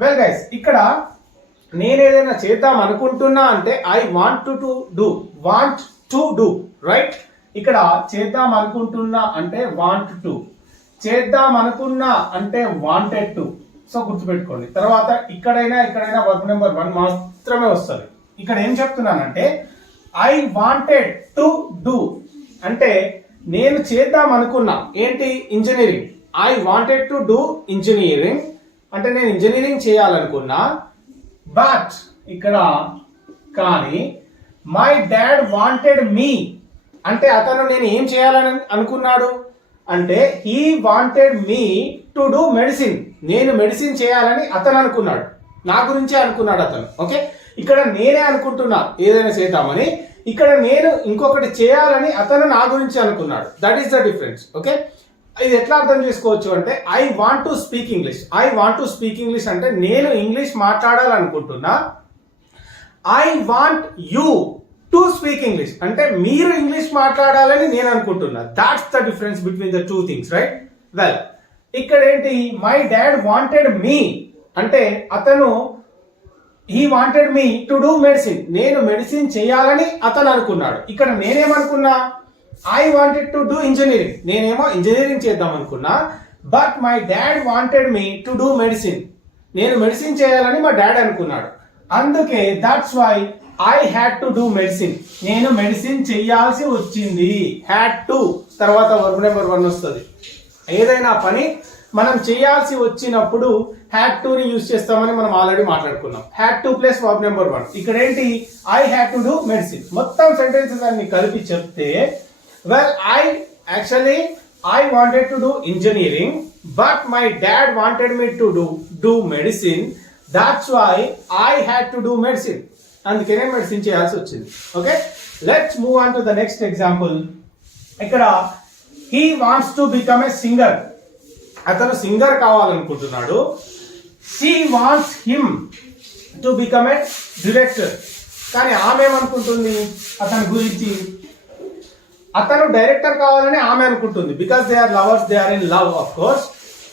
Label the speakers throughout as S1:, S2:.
S1: Well guys ఇక్కడ నేను ఏదైనా చేద్దాం అనుకుంటున్నా అంటే I want to to do want to do right ఇక్కడ చేద్దాం అనుకుంటున్నా అంటే వాంట్ టు చేద్దాం అనుకున్నా అంటే వాంటెడ్ టు సో గుర్తుపెట్టుకోండి. తర్వాత ఇక్కడైనా ఇక్కడైనా వర్క్ నెంబర్ వన్ మాత్రమే వస్తుంది. ఇక్కడ ఏం చెప్తున్నానంటే ఐ వాంటెడ్ టు డూ అంటే నేను చేద్దాం అనుకున్నా. ఏంటి? Engineering. I wanted to do engineering అంటే నేను ఇంజనీరింగ్ చేయాలనుకున్నా బట్ ఇక్కడ కానీ మై డాడ్ వాంటెడ్ మీ అంటే అతను నేను ఏం చేయాలని అనుకున్నాడు? అంటే he wanted me to do medicine నేను మెడిసిన్ చేయాలని అతను అనుకున్నాడు. నా గురించే అనుకున్నాడు అతను. ఓకే ఇక్కడ నేనే అనుకుంటున్నా. ఏదైనా చేద్దామని. ఇక్కడ నేను ఇంకొకటి చేయాలని అతను నా గురించి అనుకున్నాడు. That is the difference okay ఇది ఎట్లా అర్థం చేసుకోవచ్చు అంటే I want to speak English I want to speak English అంటే నేను English మాట్లాడాలనుకుంటున్నా. I want you to speak English అంటే మీరు ఇంగ్లీష్ మాట్లాడాలని నేను అనుకుంటున్నా. That's the difference between the two things right well ఇక్కడ ఏంటి? మై డాడ్ వాంటెడ్ మీ అంటే అతను he wanted me to do medicine నేను మెడిసిన్ చేయాలని అతను అనుకున్నాడు. ఇక్కడ నేనేమనుకున్నా? I wanted to do engineering నేనేమో ఇంజనీరింగ్ చేద్దాం అనుకున్నా but my dad wanted me to do medicine నేను మెడిసిన్ చేయాలని మా డాడ్ అనుకున్నాడు. అందుకే that's why I had to do medicine నేను మెడిసిన్ చేయాల్సి వచ్చింది. హ్యాడ్ టు తర్వాత వర్క్ నెంబర్ వన్ వస్తుంది. ఏదైనా పని మనం చేయాల్సి వచ్చినప్పుడు హ్యాడ్ టుని యూజ్ చేస్తామని మనం ఆల్రెడీ మాట్లాడుకున్నాం. Had to plus work number one ఇక్కడ ఏంటి I had to do medicine మొత్తం సెంటెన్సెస్ అన్ని కలిపి చెప్తే well I actually I wanted to do engineering but my dad wanted me to do do medicine that's why I had to do medicine అందుకనే medicine చేయాల్సి వచ్చింది. Okay let's move on to the next example ఇక్కడ he wants to become a singer అతను singer కావాలనుకుంటున్నాడు. She wants him to become a director కానీ ఆమె ఏమనుకుంటుంది? అతని గురించి అతను డైరెక్టర్ కావాలని ఆమె అనుకుంటుంది. Because they are lovers they are in love of course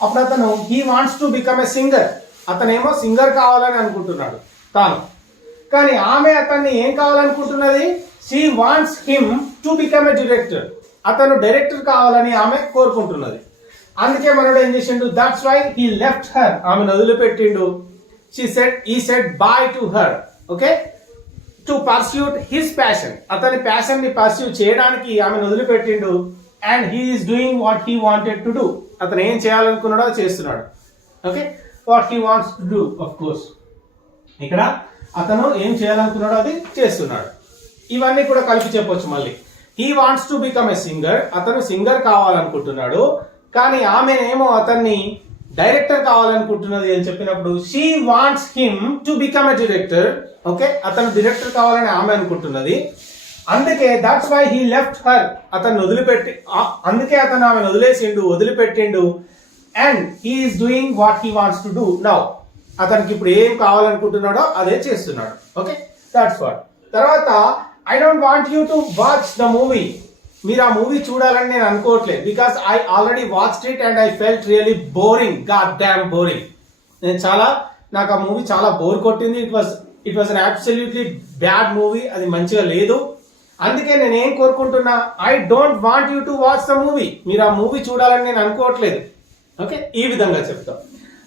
S1: అప్పుడు అతను he wants to become a singer అతనేమో సింగర్ కావాలని అనుకుంటున్నాడు తాను. కానీ ఆమె అతన్ని ఏం కావాలనుకుంటున్నది? She wants him to become a director అతను డైరెక్టర్ కావాలని ఆమె కోరుకుంటున్నది. అందుకే మనడు ఏం చేసిండు? That's why he left her ఆమెను వదిలిపెట్టిండు. She said he said bye to her okay to pursuit his passion అతని ప్యాషన్ని పర్స్యూ చేయడానికి ఆమెను వదిలిపెట్టిండు. And he is doing what he wanted to do అతను ఏం చేయాలనుకున్నాడో అది చేస్తున్నాడు. Okay what he wants to do of course ఇక్కడ అతను ఏం చేయాలనుకున్నాడో అది చేస్తున్నాడు. ఇవన్నీ కూడా కలిపి చెప్పొచ్చు మళ్ళీ. He wants to become a singer అతను సింగర్ కావాలనుకుంటున్నాడు. కానీ ఆమెనేమో అతన్ని డైరెక్టర్ కావాలనుకుంటున్నది అని చెప్పినప్పుడు she wants him to become a director okay అతను డైరెక్టర్ కావాలని ఆమె అనుకుంటున్నది. అందుకే that's why he left her అతను వదిలిపెట్టి అందుకే అతను ఆమెను వదిలేసిండు వదిలిపెట్టిండు. And he is doing what he wants to do now అతనికి ఇప్పుడు ఏం కావాలనుకుంటున్నాడో అదే చేస్తున్నాడు. ఓకే దాట్స్ వాట్ తర్వాత I don't want you to watch the movie మీరు ఆ మూవీ చూడాలని నేను అనుకోవట్లేదు. Because I already watch it and I felt really boring god damn boring నేను చాలా నాకు ఆ మూవీ చాలా బోర్ కొట్టింది. It was it was an absolutely bad movie అది మంచిగా లేదు. అందుకే నేను ఏం కోరుకుంటున్నా? I don't want you to watch the movie మీరు ఆ మూవీ చూడాలని నేను అనుకోవట్లేదు. ఓకే ఈ విధంగా చెప్తాం.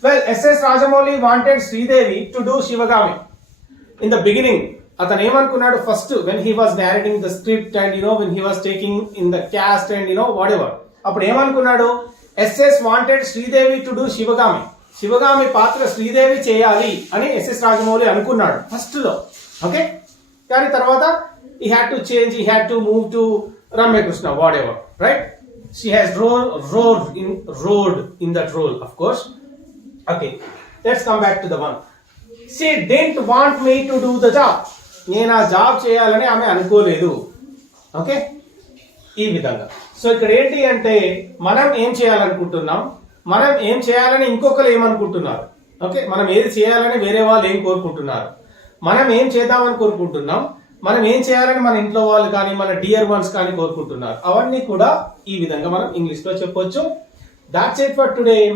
S1: Well SS Rajamouli wanted Sridevi to do Sivagami in the beginning అతను ఏమనుకున్నాడు? First when he was narrating the script and you know when he was taking in the cast and you know whatever అప్పుడు ఏమనుకున్నాడు? SS wanted Sridevi to do Sivagami Sivagami పాత్ర శ్రీదేవి చేయాలి అని SS Rajamouli అనుకున్నాడు ఫస్ట్లో. Okay కానీ తర్వాత he had to change he had to move to Ramya Krishna whatever right she has role rode in rode in that role of course okay let's come back to the one she didn't want me to do the job నేను ఆ job చేయాలని ఆమె అనుకోలేదు. Okay? ఈ విధంగా. So ఇక్కడ ఏంటి అంటే మనం ఏం చేయాలనుకుంటున్నాం? మనం ఏం చేయాలని ఇంకొకరు ఏమనుకుంటున్నారు? ఓకే? మనం ఏది చేయాలని వేరే వాళ్ళు ఏం కోరుకుంటున్నారు? మనం ఏం చేద్దామని కోరుకుంటున్నాం? మనం ఏం చేయాలని మన ఇంట్లో వాళ్ళు కానీ మన డియర్ వన్స్ కానీ కోరుకుంటున్నారు? అవన్నీ కూడా ఈ విధంగా మనం ఇంగ్లీష్లో చెప్పొచ్చు. That's it for today